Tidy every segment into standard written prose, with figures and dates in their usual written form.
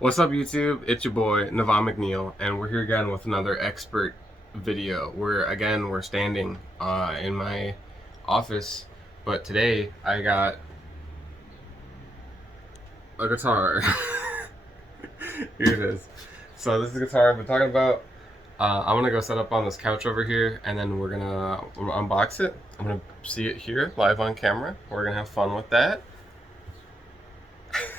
What's up YouTube? It's your boy Navam McNeil, and we're here again with another expert video. We're standing in my office, but today I got a guitar. Here it is. So this is the guitar I've been talking about. I'm gonna go set up on this couch over here, and then we're gonna unbox it. I'm gonna see it here live on camera. We're gonna have fun with that.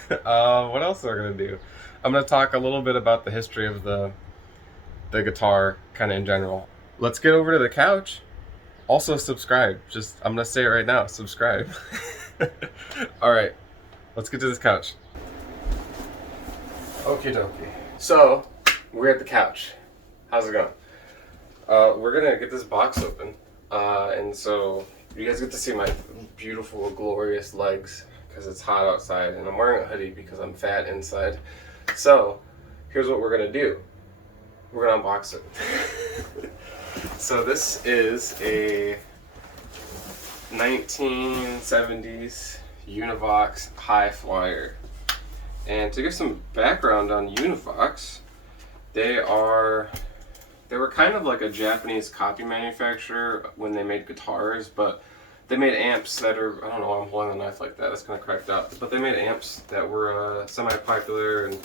What else are we gonna do? I'm gonna talk a little bit about the history of the guitar, kind of in general. Let's get over to the couch. Also subscribe. I'm gonna say it right now. Subscribe. All right, let's get to this couch. Okie dokie. So we're at the couch. How's it going? We're gonna get this box open, and so you guys get to see my beautiful, glorious legs because it's hot outside, and I'm wearing a hoodie because I'm fat inside. So here's what we're gonna do. We're gonna unbox it. So this is a 1970s Univox Hi-Flier. And to give some background on Univox, they were kind of like a Japanese copy manufacturer when they made guitars, but they made amps that are, I don't know why I'm holding a knife like that, it's kind of cracked up, but they made amps that were semi-popular, and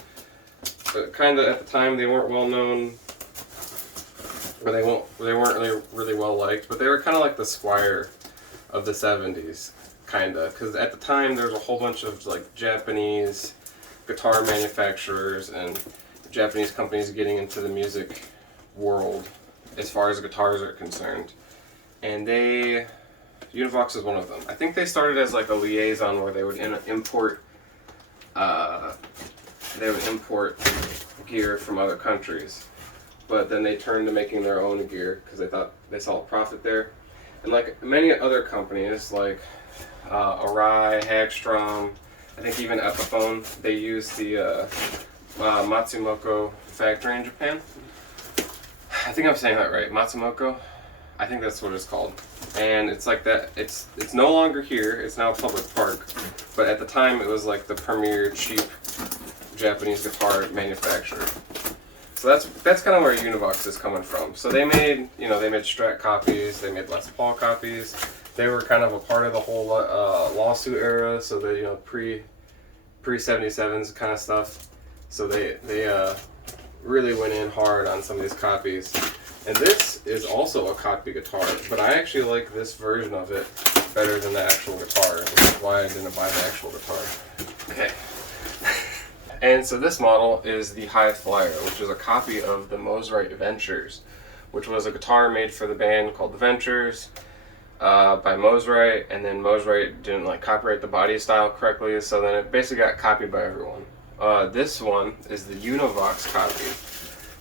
kind of at the time they weren't well known, or they weren't really well liked, but they were kind of like the Squier of the 70s, kind of, because at the time there was a whole bunch of like Japanese guitar manufacturers and Japanese companies getting into the music world as far as guitars are concerned, and Univox is one of them. I think they started as like a liaison where they would import gear from other countries, but then they turned to making their own gear because they thought they saw a profit there. And like many other companies like Arai, Hagstrom, I think even Epiphone, they use the Matsumoto factory in Japan. I think I'm saying that right, Matsumoto. I think that's what it's called. And it's like that. It's no longer here. It's now a public park. But at the time, it was like the premier cheap Japanese guitar manufacturer. So that's kind of where Univox is coming from. So they made Strat copies. They made Les Paul copies. They were kind of a part of the whole lawsuit era. So they pre 77s kind of stuff. So they really went in hard on some of these copies. And this is also a copy guitar, but I actually like this version of it better than the actual guitar, which is why I didn't buy the actual guitar. Okay. And so this model is the Hi-Flier, which is a copy of the Mosrite Ventures, which was a guitar made for the band called the Ventures by Mosrite, and then Mosrite didn't like copyright the body style correctly, so then it basically got copied by everyone. This one is the Univox copy,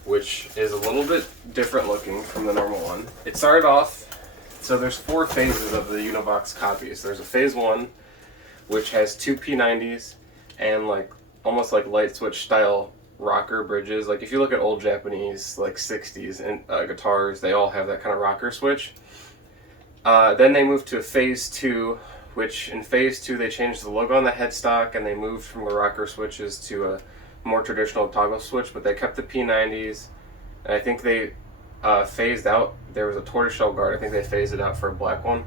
which is a little bit different looking from the normal one. It started off, so there's 4 phases of the Univox copies. There's a phase 1, which has 2 P90s and like almost like light switch style rocker bridges. Like if you look at old Japanese like 60s and guitars, they all have that kind of rocker switch. Then they moved to phase 2, which in phase 2 they changed the logo on the headstock and they moved from the rocker switches to a more traditional toggle switch, but they kept the P90s, and I think they phased out, there was a tortoiseshell guard, I think they phased it out for a black one,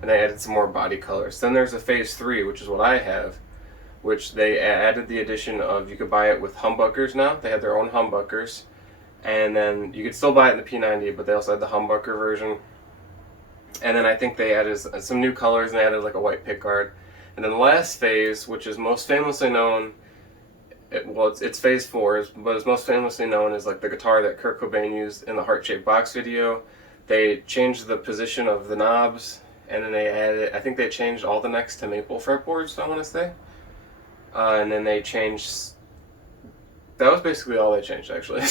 and they added some more body colors. Then there's a phase 3, which is what I have, which they added the addition of, you could buy it with humbuckers now, they had their own humbuckers, and then you could still buy it in the P90, but they also had the humbucker version, and then I think they added some new colors, and they added like a white pickguard. And then the last phase, which is most famously known, it's phase 4, but it's most famously known as like the guitar that Kurt Cobain used in the Heart-Shaped Box video. They changed the position of the knobs, and then they added, I think they changed all the necks to maple fretboards, I want to say. And then they changed, that was basically all they changed actually.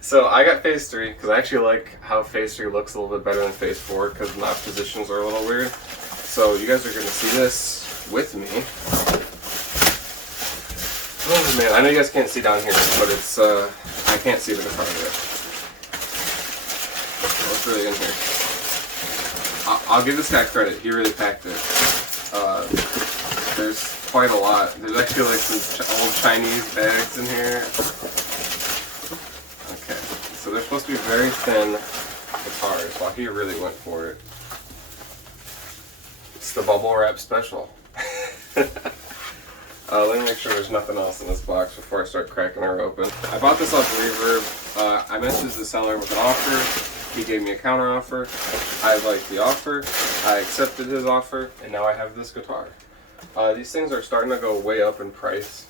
So I got phase 3 because I actually like how phase 3 looks a little bit better than phase 4 because the knob positions are a little weird. So you guys are going to see this with me. Oh man, I know you guys can't see down here, but it's, I can't see the guitar yet. What's really in here? I'll give this guy credit, he really packed it. There's quite a lot. There's actually like some old Chinese bags in here. Okay, so they're supposed to be very thin guitars. Well, he really went for it. It's the bubble wrap special. Let me make sure there's nothing else in this box before I start cracking her open. I bought this off Reverb. I messaged the seller with an offer. He gave me a counter offer. I liked the offer. I accepted his offer, and now I have this guitar. These things are starting to go way up in price.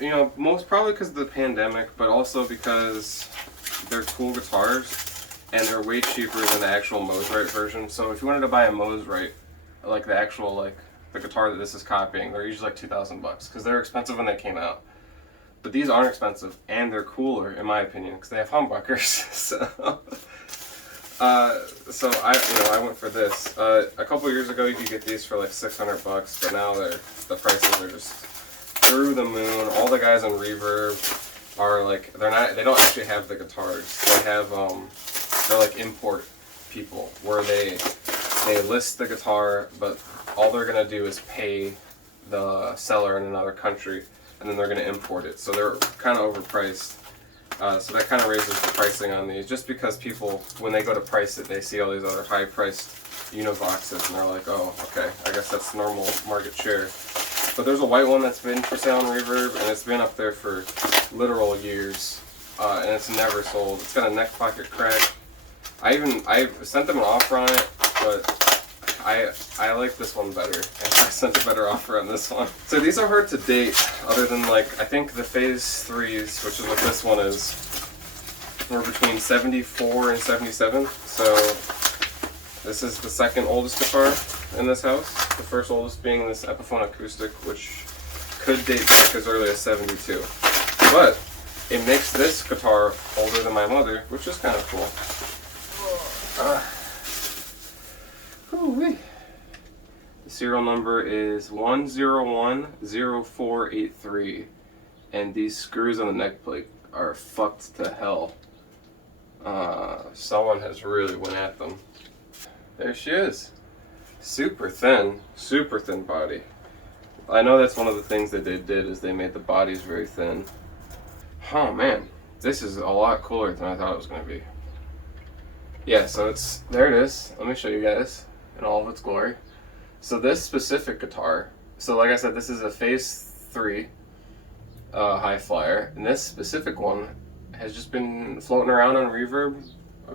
You know, most probably because of the pandemic, but also because they're cool guitars, and they're way cheaper than the actual Mosrite version. So if you wanted to buy a Mosrite, like the actual, like, the guitar that this is copying, they're usually like $2,000 because they're expensive when they came out. But these aren't expensive, and they're cooler in my opinion because they have humbuckers. So I went for this. A couple years ago, you could get these for like $600, but now the prices are just through the moon. All the guys on Reverb are like they don't actually have the guitars. They have they're like import people where they list the guitar, but all they're gonna do is pay the seller in another country, and then they're gonna import it. So they're kind of overpriced. So that kind of raises the pricing on these, just because people, when they go to price it, they see all these other high-priced Univoxes, and they're like, oh, okay, I guess that's normal market share. But there's a white one that's been for sale on Reverb, and it's been up there for literal years, and it's never sold. It's got a neck pocket crack. I sent them an offer on it, but I like this one better, and I sent a better offer on this one. So these are hard to date, other than like, I think the Phase 3s, which is what this one is, were between 74 and 77. So this is the second oldest guitar in this house. The first oldest being this Epiphone Acoustic, which could date back as early as 72. But it makes this guitar older than my mother, which is kind of cool. Ooh-wee. The serial number is 1010483, and these screws on the neck plate are fucked to hell. Someone has really went at them. There she is. Super thin body. I know that's one of the things that they did, is they made the bodies very thin. Oh man, this is a lot cooler than I thought it was going to be. Yeah, so there it is. Let me show you guys in all of its glory. So this specific guitar, so like I said, this is a Phase 3 Hi-Flier, and this specific one has just been floating around on Reverb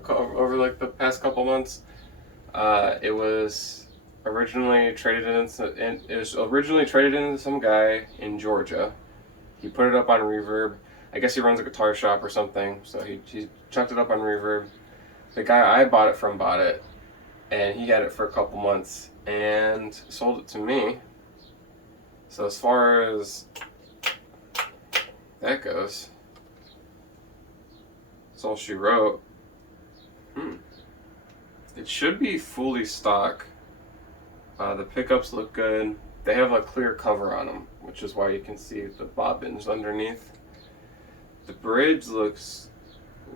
over like the past couple months. It was originally traded into some guy in Georgia. He put it up on Reverb. I guess he runs a guitar shop or something, so he chucked it up on Reverb. The guy I bought it from bought it, and he had it for a couple months and sold it to me. So as far as that goes, that's all she wrote. It should be fully stock. The pickups look good. They have a clear cover on them, which is why you can see the bobbins underneath. The bridge looks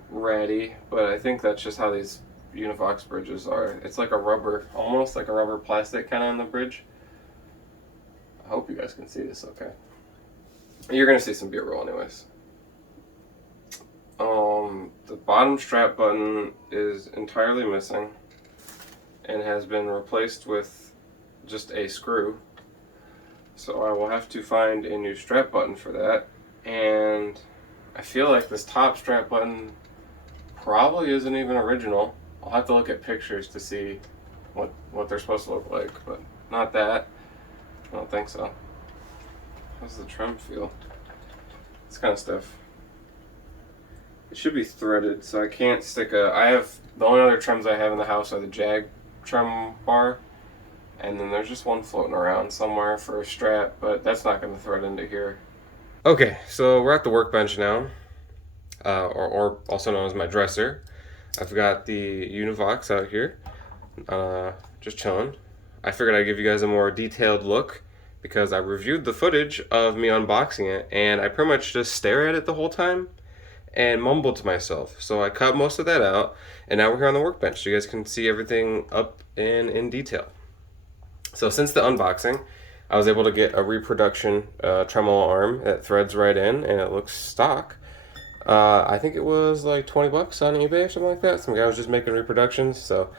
ratty, but I think that's just how these Univox bridges are. It's like a rubber, almost like a rubber plastic kind of on the bridge. I hope you guys can see this okay. You're gonna see some B-roll anyways. The bottom strap button is entirely missing and has been replaced with just a screw. So I will have to find a new strap button for that. And I feel like this top strap button probably isn't even original. I'll have to look at pictures to see what they're supposed to look like, but not that. I don't think so. How's the trim feel? It's kind of stiff. It should be threaded, so I can't stick the only other trims I have in the house are the Jag trim bar, and then there's just one floating around somewhere for a strap, but that's not going to thread into here. Okay, so we're at the workbench now, or also known as my dresser. I've got the Univox out here, just chilling. I figured I'd give you guys a more detailed look because I reviewed the footage of me unboxing it, and I pretty much just stare at it the whole time and mumbled to myself. So I cut most of that out, and now we're here on the workbench so you guys can see everything up and in detail. So since the unboxing, I was able to get a reproduction tremolo arm that threads right in, and it looks stock. I think it was like 20 bucks on eBay or something like that. Some guy was just making reproductions, so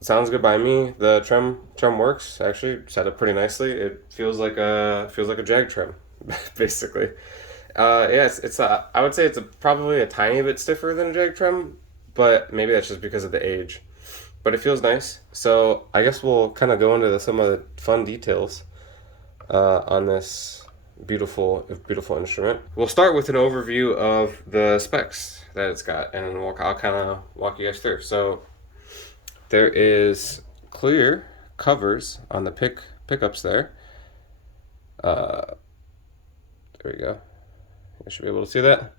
sounds good by me. The trim works actually, set up pretty nicely. It feels like a Jag trim, basically. Yeah, I would say probably a tiny bit stiffer than a Jag trim, but maybe that's just because of the age. But it feels nice. So I guess we'll kind of go into some of the fun details on this beautiful instrument. We'll start with an overview of the specs that it's got, and I'll kind of walk you guys through. So there is clear covers on the pickups there. There we go. I should be able to see that.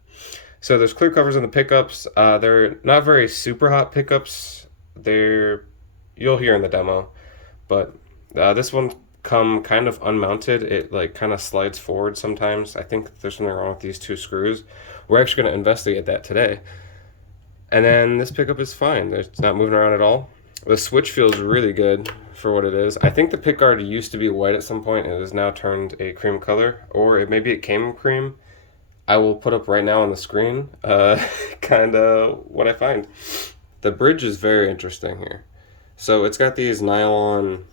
So there's clear covers on the pickups. They're not very super hot pickups. You'll hear in the demo, but this one come kind of unmounted. It like kind of slides forward sometimes. I think there's something wrong with these two screws. We're actually going to investigate that today. And then this pickup is fine. It's not moving around at all. The switch feels really good for what it is. I think the pickguard used to be white at some point and it has now turned a cream color, or maybe it came cream. I will put up right now on the screen kind of what I find. The bridge is very interesting here. So it's got these nylon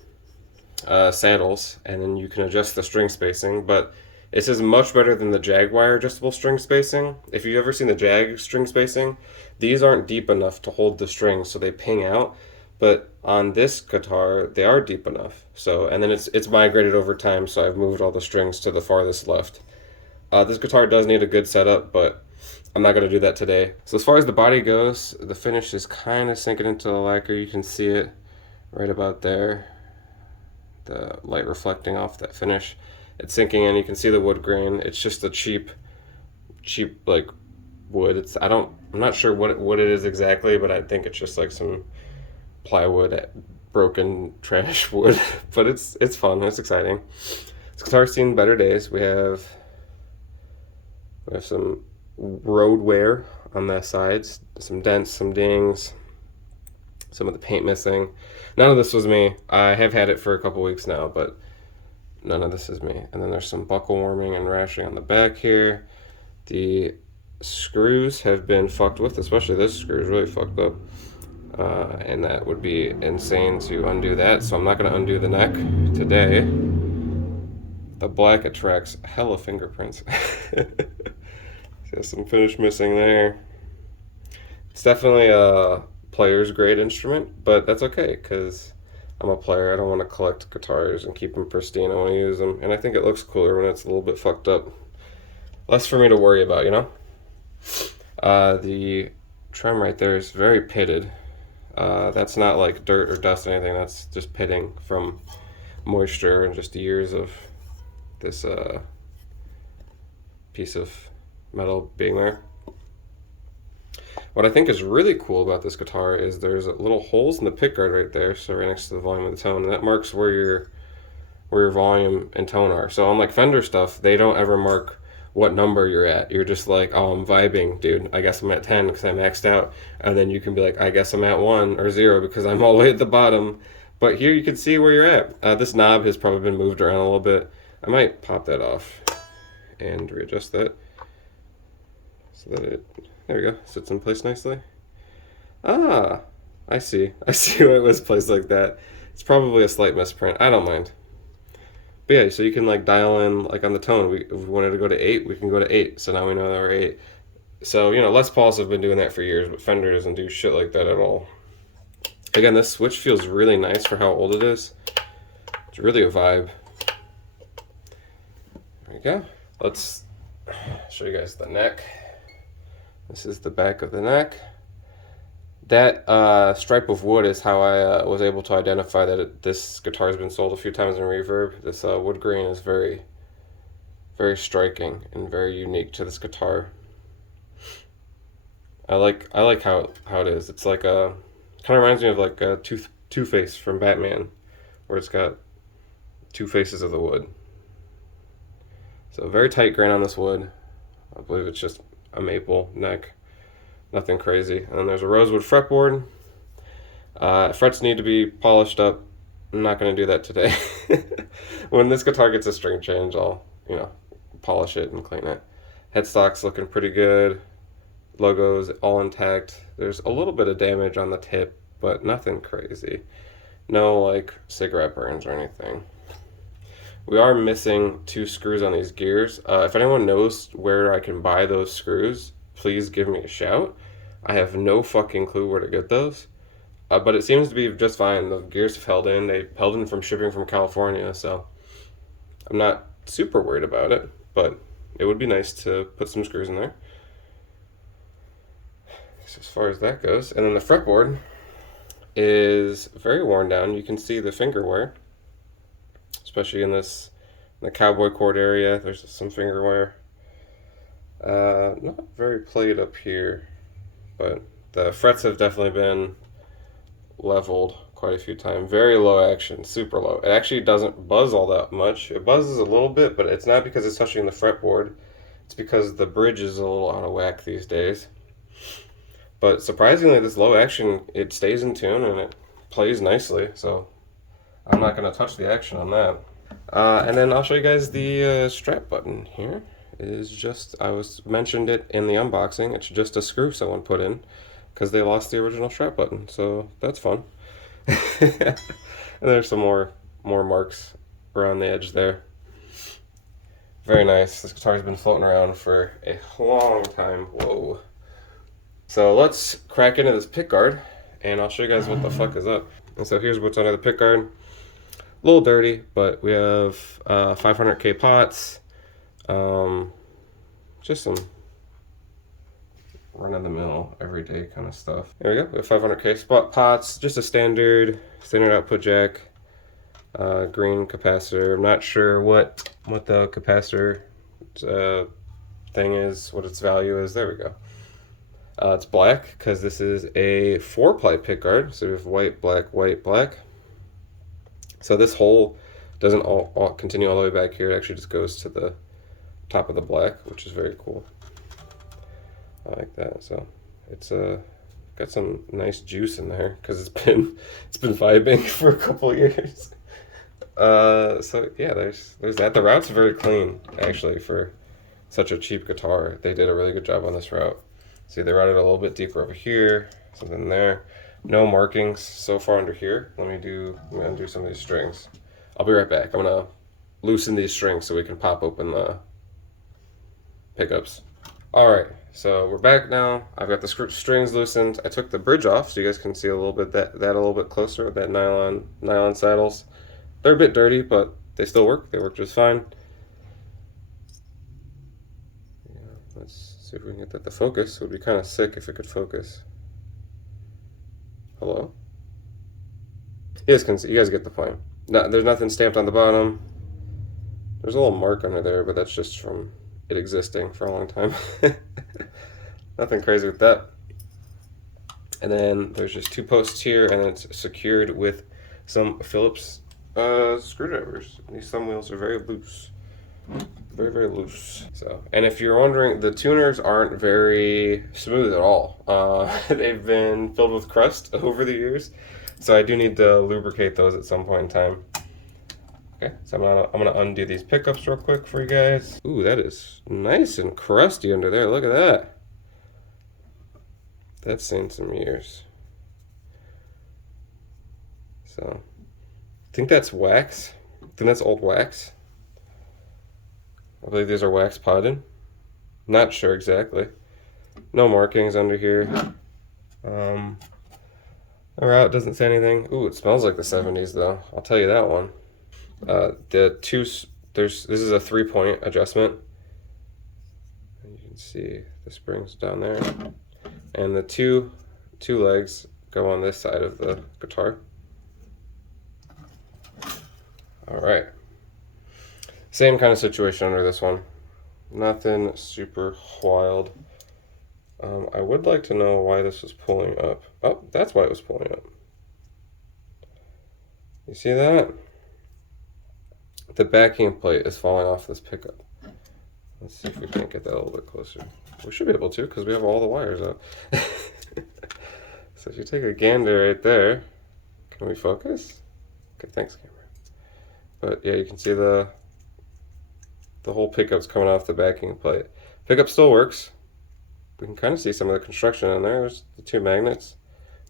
saddles, and then you can adjust the string spacing, but this is much better than the Jaguar adjustable string spacing. If you've ever seen the Jag string spacing, these aren't deep enough to hold the strings, so they ping out. But on this guitar, they are deep enough. So, and then it's migrated over time, so I've moved all the strings to the farthest left. This guitar does need a good setup, but I'm not going to do that today. So as far as the body goes, the finish is kind of sinking into the lacquer. You can see it right about there. The light reflecting off that finish. It's sinking in. You can see the wood grain. It's just a cheap like wood. I'm not sure what it is exactly, but I think it's just like some plywood, broken trash wood. But it's fun. It's exciting. This guitar's seen better days. We have some road wear on the sides, some dents, some dings, some of the paint missing. None of this was me. I have had it for a couple weeks now, but none of this is me. And then there's some buckle warming and rashing on the back here. The screws have been fucked with, especially this screw is really fucked up. And that would be insane to undo that, so I'm not going to undo the neck today. The black attracts hella fingerprints. There's some finish missing there. It's definitely a player's grade instrument, but that's okay because I'm a player. I don't want to collect guitars and keep them pristine. I want to use them, and I think it looks cooler when it's a little bit fucked up. Less for me to worry about, you know? The trim right there is very pitted. That's not like dirt or dust or anything. That's just pitting from moisture and just years of this piece of metal being there. What I think is really cool about this guitar is there's little holes in the pickguard right there, so right next to the volume of the tone, and that marks where your volume and tone are. So unlike Fender stuff, they don't ever mark what number you're at. You're just like, oh, I'm vibing, dude. I guess I'm at 10 because I maxed out, and then you can be like, I guess I'm at 1 or 0 because I'm all the way at the bottom. But here you can see where you're at. This knob has probably been moved around a little bit. I might pop that off and readjust that so that there we go, sits in place nicely. Ah, I see why it was placed like that. It's probably a slight misprint. I don't mind. But yeah, so you can like dial in like on the tone. If we wanted to go to 8, we can go to 8. So now we know that we're 8. So, you know, Les Pauls have been doing that for years, but Fender doesn't do shit like that at all. Again, this switch feels really nice for how old it is. It's really a vibe. There we go. Let's show you guys the neck. This is the back of the neck. That stripe of wood is how I was able to identify that this guitar has been sold a few times in Reverb. This wood grain is very, very striking and very unique to this guitar. I like how it is. It's like a kind of reminds me of like a Two-Face from Batman, where it's got two faces of the wood. So very tight grain on this wood. I believe it's just a maple neck, nothing crazy. And then there's a rosewood fretboard. Frets need to be polished up I'm not going to do that today. When this guitar gets a string change, I'll, polish it and clean it. Headstock's looking pretty good. Logo's all intact. There's a little bit of damage on the tip, but nothing crazy. No, like, cigarette burns or anything. We are missing 2 screws on these gears. If anyone knows where I can buy those screws, please give me a shout. I have no fucking clue where to get those. But it seems to be just fine. The gears have held in. They held in from shipping from California, so I'm not super worried about it. But it would be nice to put some screws in there. So as far as that goes. And then the fretboard is very worn down. You can see the finger wear, especially in the cowboy chord area. There's some finger wear. Not very played up here, but the frets have definitely been leveled quite a few times. Very low action, super low. It actually doesn't buzz all that much. It buzzes a little bit, but it's not because it's touching the fretboard. It's because the bridge is a little out of whack these days. But surprisingly, this low action, it stays in tune and it plays nicely. So I'm not going to touch the action on that. And then I'll show you guys the strap button here. It is just, mentioned it in the unboxing. It's just a screw someone put in because they lost the original strap button. So that's fun. And there's some more marks around the edge there. Very nice. This guitar's been floating around for a long time. Whoa. So let's crack into this pickguard and I'll show you guys what the fuck is up. And so here's what's under the pickguard. A little dirty, but we have 500K pots. Just some run-of-the-mill, everyday kind of stuff. There we go. We have 500K spot pots, just a standard output jack, green capacitor. I'm not sure what the capacitor thing is, what its value is. There we go. It's black because this is a 4-ply pickguard, so we have white, black, white, black. So this hole doesn't all continue all the way back here. It actually just goes to the top of the black, which is very cool. I like that. So it's got some nice juice in there because it's been vibing for a couple years. So yeah, there's that. The route's very clean actually for such a cheap guitar. They did a really good job on this route. See, they routed a little bit deeper over here, something there. No markings so far under here. I'm gonna undo some of these strings. I'll be right back. I'm gonna loosen these strings so we can pop open the pickups. All right, so we're back now. I've got the strings loosened. I took the bridge off so you guys can see a little bit that a little bit closer with that nylon saddles. They're a bit dirty, but they still work. They work just fine. Yeah, let's see if we can get that to focus. It would be kind of sick if it could focus. Hello? You guys get the point. There's nothing stamped on the bottom. There's a little mark under there, but that's just from it existing for a long time. Nothing crazy with that. And then there's just 2 posts here, and it's secured with some Phillips screwdrivers. These thumb wheels are very loose. Very, very loose. So, and if you're wondering, the tuners aren't very smooth at all. They've been filled with crust over the years, so I do need to lubricate those at some point in time. Okay, so I'm gonna undo these pickups real quick for you guys. Ooh, that is nice and crusty under there. Look at that. That's seen some years. So, I think that's wax. I think that's old wax. I believe these are wax potted. Not sure exactly. No markings under here. The route doesn't say anything. Ooh, it smells like the 70s though. I'll tell you that one. This is a 3-point adjustment. And you can see the springs down there. And the two legs go on this side of the guitar. All right. Same kind of situation under this one. Nothing super wild. I would like to know why this was pulling up. Oh, that's why it was pulling up. You see that? The backing plate is falling off this pickup. Let's see if we can't get that a little bit closer. We should be able to because we have all the wires up. So if you take a gander right there, can we focus? Okay, thanks, camera. But yeah, you can see the whole pickup's coming off the backing plate. Pickup still works. We can kind of see some of the construction in there. There's the 2 magnets.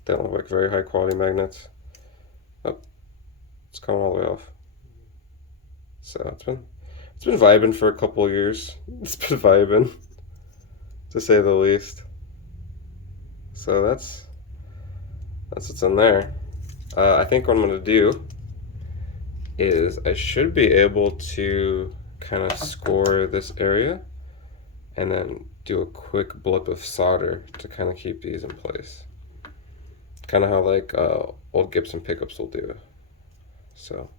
They don't look like very high quality magnets. Oh, it's coming all the way off. So it's been vibing for a couple of years. It's been vibing, to say the least. So that's what's in there. I think what I'm gonna do is I should be able to kind of score this area and then do a quick blip of solder to kind of keep these in place. Kind of how like old Gibson pickups will do. So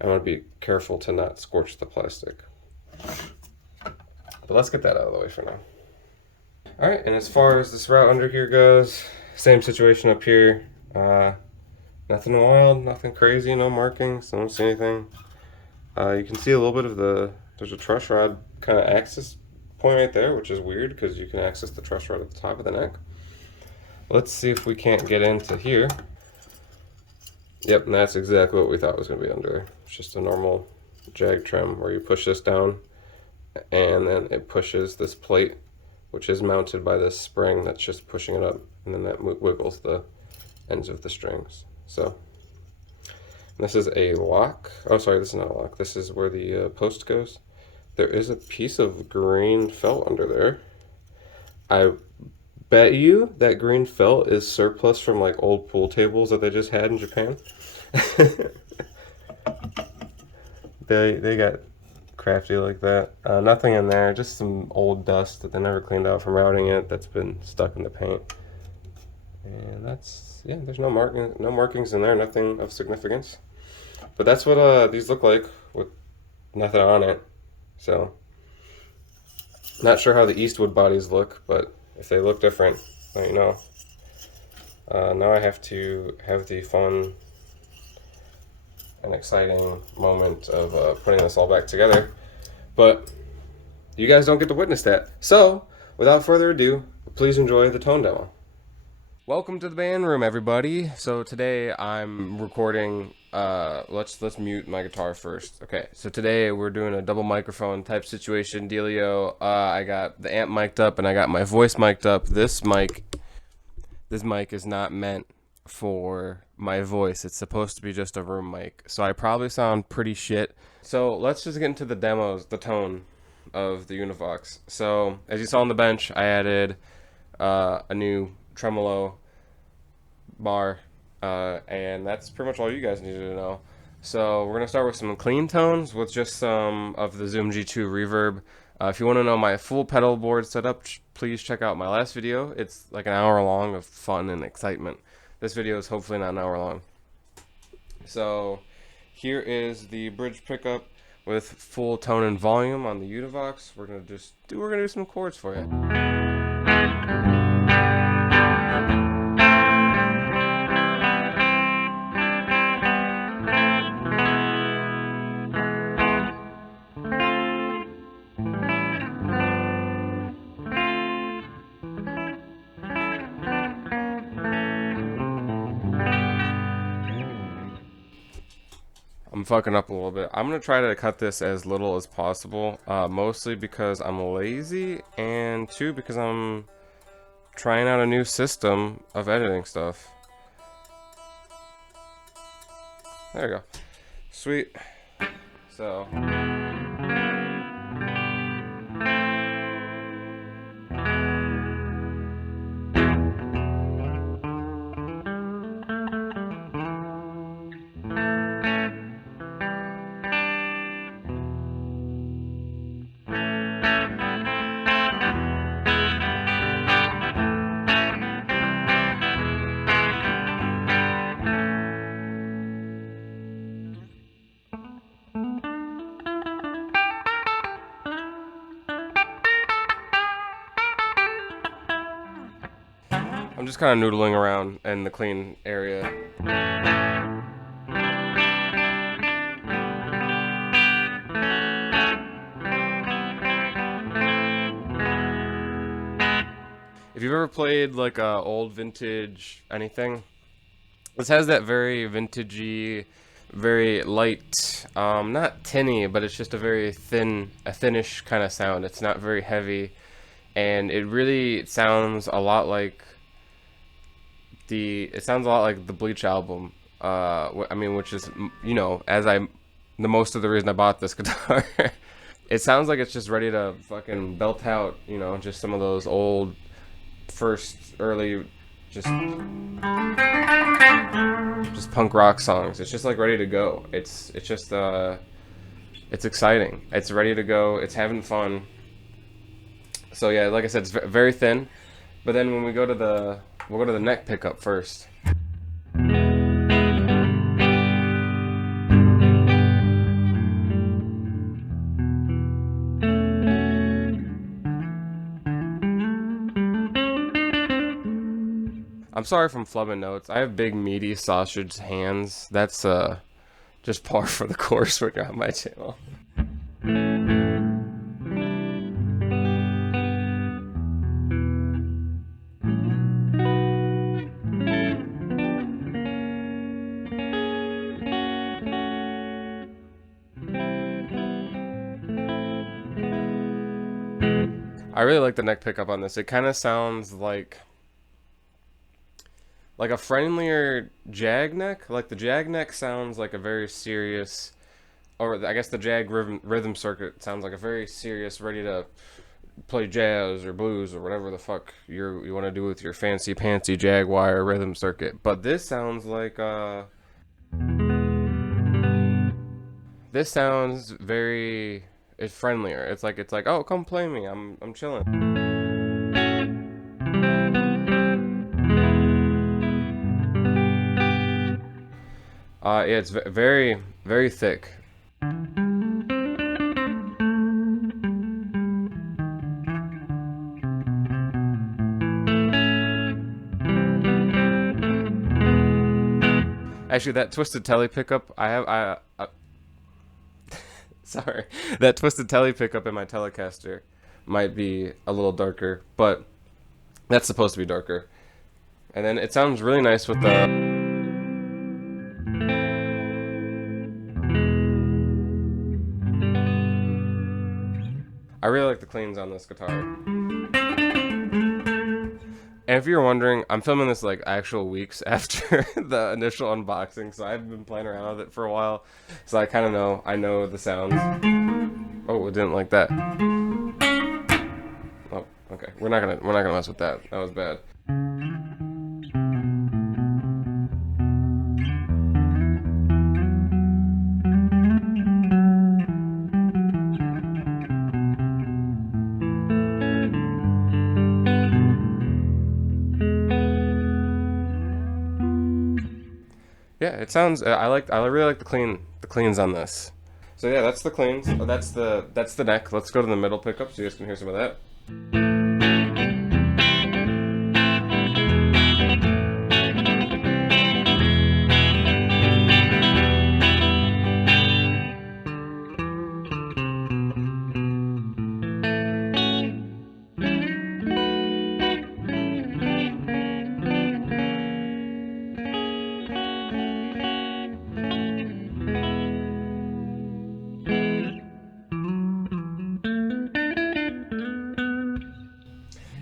I want to be careful to not scorch the plastic. But let's get that out of the way for now. Alright, and as far as this route under here goes, same situation up here. Nothing wild, nothing crazy, no markings, I don't see anything. You can see a little bit of there's a truss rod kind of access point right there, which is weird because you can access the truss rod at the top of the neck. Let's see if we can't get into here. Yep, and that's exactly what we thought was going to be under there. It's just a normal jag trim where you push this down and then it pushes this plate, which is mounted by this spring that's just pushing it up, and then that wiggles the ends of the strings. So this is a lock. Oh, sorry, this is not a lock. This is where the post goes. There is a piece of green felt under there. I bet you that green felt is surplus from like old pool tables that they just had in Japan. They got crafty like that. Nothing in there, just some old dust that they never cleaned out from routing it that's been stuck in the paint. And that's, yeah, there's no markings in there, nothing of significance. But that's what these look like with nothing on it. So not sure how the Eastwood bodies look, but if they look different, let me know. Now I have to have the fun and exciting moment of putting this all back together, but you guys don't get to witness that. So without further ado, please enjoy the tone demo. Welcome to the band room, everybody. So today I'm recording, let's mute my guitar first. Okay, so today we're doing a double microphone type situation dealio. I got the amp mic'd up and I got my voice mic'd up. This mic is not meant for my voice. It's supposed to be just a room mic. So I probably sound pretty shit. So let's just get into the demos, the tone of the Univox. So as you saw on the bench, I added a new tremolo bar, and that's pretty much all you guys needed to know. So we're gonna start with some clean tones with just some of the Zoom G2 reverb. If you want to know my full pedal board setup, please check out my last video. It's like an hour long of fun and excitement. This video is hopefully not an hour long. So here is the bridge pickup with full tone and volume on the Univox. We're gonna do some chords for you. I'm fucking up a little bit. I'm gonna try to cut this as little as possible, mostly because I'm lazy, and 2 because I'm trying out a new system of editing stuff. There you go. Sweet. So I'm just kind of noodling around in the clean area. If you've ever played like old vintage anything, this has that very vintagey very light, not tinny, but it's just a very thinnish kind of sound. It's not very heavy, and it really sounds a lot like the Bleach album. I mean, which is, you know, the most of the reason I bought this guitar. It sounds like it's just ready to fucking belt out, you know, just some of those old, early, just punk rock songs. It's just like ready to go. It's just it's exciting. It's ready to go. It's having fun. So yeah, like I said, it's very thin. But then when we'll go to the neck pickup first. I'm sorry if I'm flubbing notes. I have big meaty sausage hands. That's just par for the course when you're on my channel. I really like the neck pickup on this. It kind of sounds like a friendlier Jag neck. Like the Jag neck sounds like a very serious, or I guess the Jag rhythm circuit sounds like a very serious, ready to play jazz or blues or whatever the fuck you want to do with your fancy pantsy Jaguar rhythm circuit. But this sounds like this sounds very, it's friendlier. It's like oh, come play me. I'm chilling. Yeah, it's very, very thick. Actually, that Twisted Telly pickup, sorry, that Twisted Telly pickup in my Telecaster might be a little darker, but that's supposed to be darker. And then it sounds really nice with the... I really like the cleans on this guitar. And if you're wondering, I'm filming this like actual weeks after the initial unboxing, so I've been playing around with it for a while, so I kind of know, I know the sounds. Oh, it didn't like that. Oh, okay. We're not gonna mess with that. That was bad. Yeah, it sounds. I really like the cleans on this. So yeah, that's the cleans. Oh, that's the neck. Let's go to the middle pickup so you guys can hear some of that.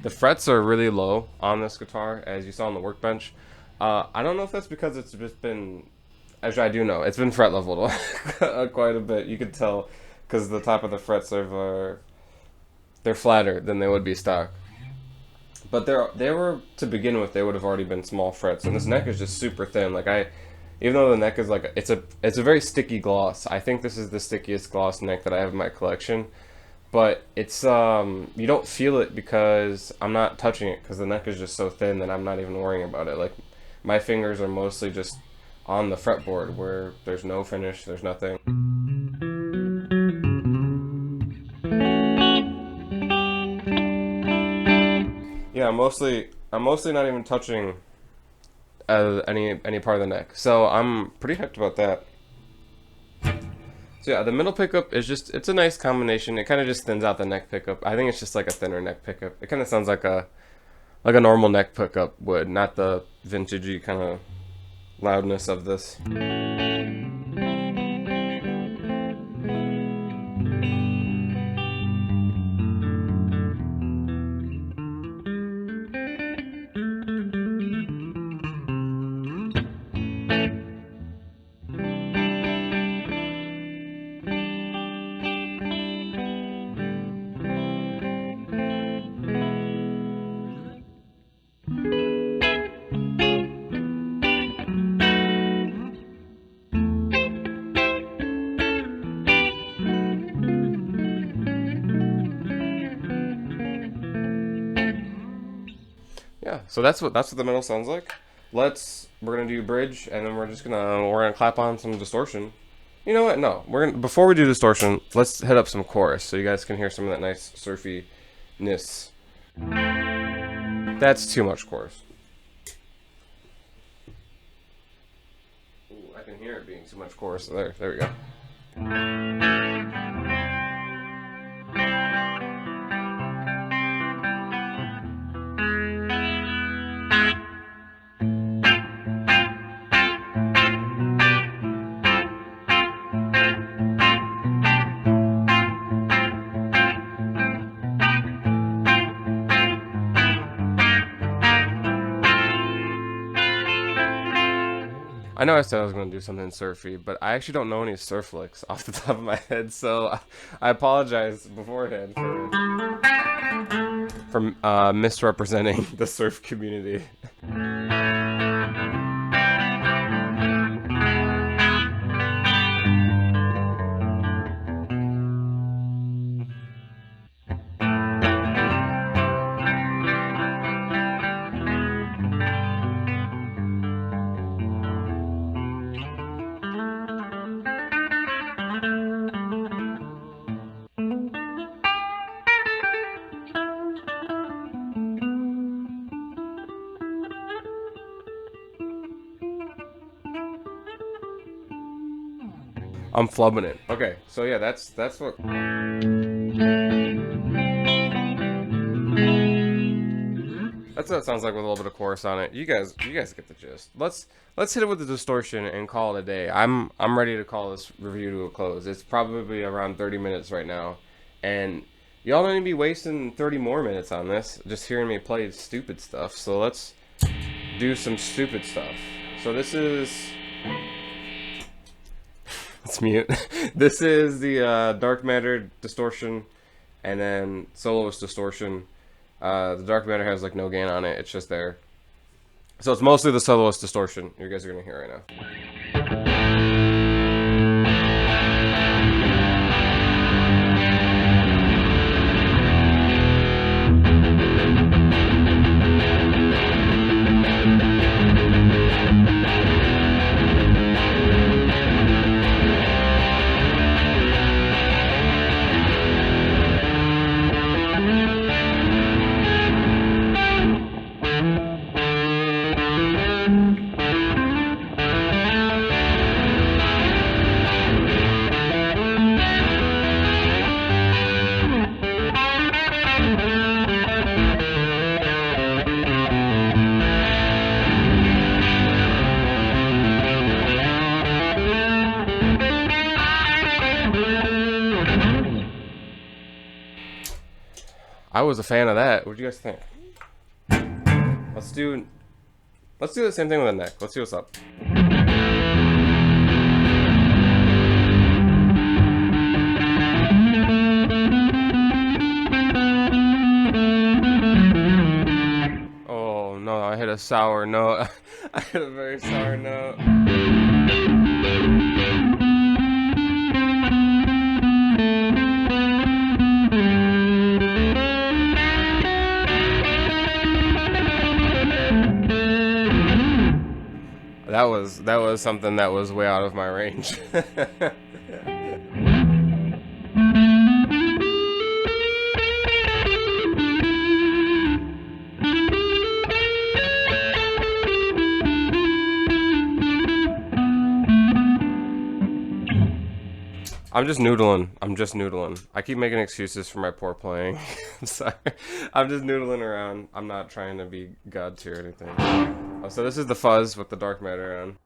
The frets are really low on this guitar, as you saw on the workbench. I don't know if that's because it's just been... Actually, I do know. It's been fret leveled quite a bit. You could tell because the top of the frets are... They're flatter than they would be stock. But they were, to begin with, they would have already been small frets. And this neck is just super thin. Like, even though the neck is like... It's a very sticky gloss. I think this is the stickiest gloss neck that I have in my collection. But it's, you don't feel it because I'm not touching it because the neck is just so thin that I'm not even worrying about it. Like, my fingers are mostly just on the fretboard where there's no finish, there's nothing. Yeah, I'm mostly not even touching any part of the neck. So I'm pretty hyped about that. So yeah, the middle pickup is just, it's a nice combination. It kind of just thins out the neck pickup. I think it's just like a thinner neck pickup. It kind of sounds like a normal neck pickup would, not the vintagey kind of loudness of this. Yeah, so that's what the metal sounds like. We're gonna do bridge, and then we're gonna clap on some distortion. You know what? No, we're gonna before we do distortion, let's hit up some chorus so you guys can hear some of that nice surfiness. That's too much chorus. Ooh, I can hear it being too much chorus. There we go. I know I said I was going to do something surfy, but I actually don't know any surf licks off the top of my head, so I apologize beforehand for misrepresenting the surf community. I'm flubbing it. Okay, so yeah, that's what. That's what it sounds like with a little bit of chorus on it. You guys get the gist. Let's hit it with the distortion and call it a day. I'm ready to call this review to a close. It's probably around 30 minutes right now, and y'all don't need to be wasting 30 more minutes on this just hearing me play stupid stuff. So let's do some stupid stuff. So this is. Let's mute. This is the dark matter distortion, and then soloist distortion. The dark matter has like no gain on it; it's just there. So it's mostly the soloist distortion you guys are gonna hear right now. I was a fan of that. What do you guys think? Let's do the same thing with the neck. Let's see what's up. Oh no, I hit a sour note. I hit a very sour note. That was something that was way out of my range. I'm just noodling. I keep making excuses for my poor playing. I'm sorry. I'm just noodling around. I'm not trying to be God tier or anything. Oh, so this is the Fuzz with the dark matter on.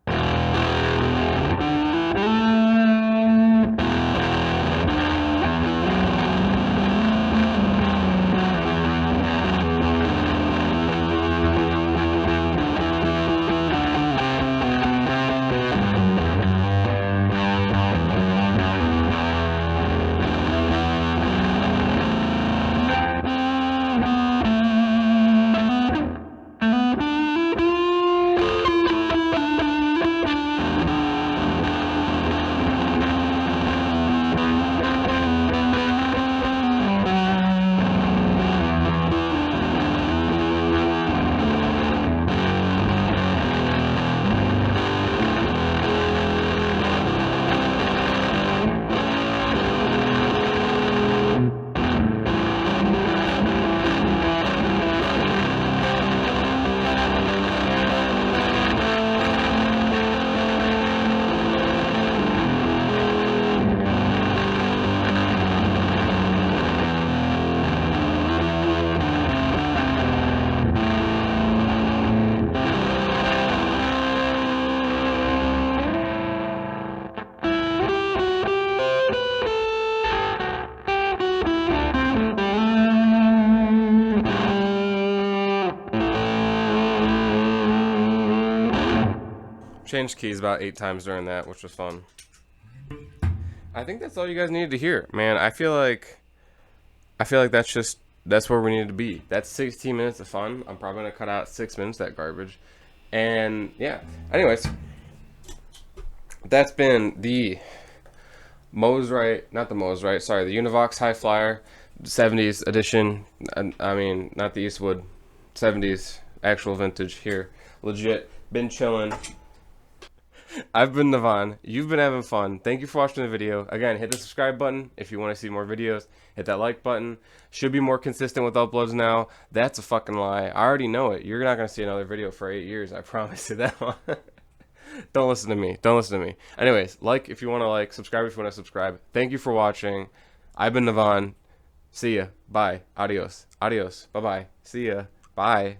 Changed keys about 8 times during that, which was fun. I think that's all you guys needed to hear, man. I feel like that's where we needed to be. That's 16 minutes of fun. I'm probably gonna cut out 6 minutes of that garbage. And yeah. Anyways, that's been the the Univox Hi-Flier 70s edition. I mean, not the Eastwood, 70s actual vintage here. Legit. Been chilling. I've been Navan. You've been having fun. Thank you for watching the video. Again, hit the subscribe button if you want to see more videos. Hit that like button. Should be more consistent with uploads now. That's a fucking lie. I already know it. You're not going to see another video for 8 years. I promise you that one. Don't listen to me. Don't listen to me. Anyways, like if you want to like. Subscribe if you want to subscribe. Thank you for watching. I've been Navan. See ya. Bye. Adios. Adios. Bye-bye. See ya. Bye.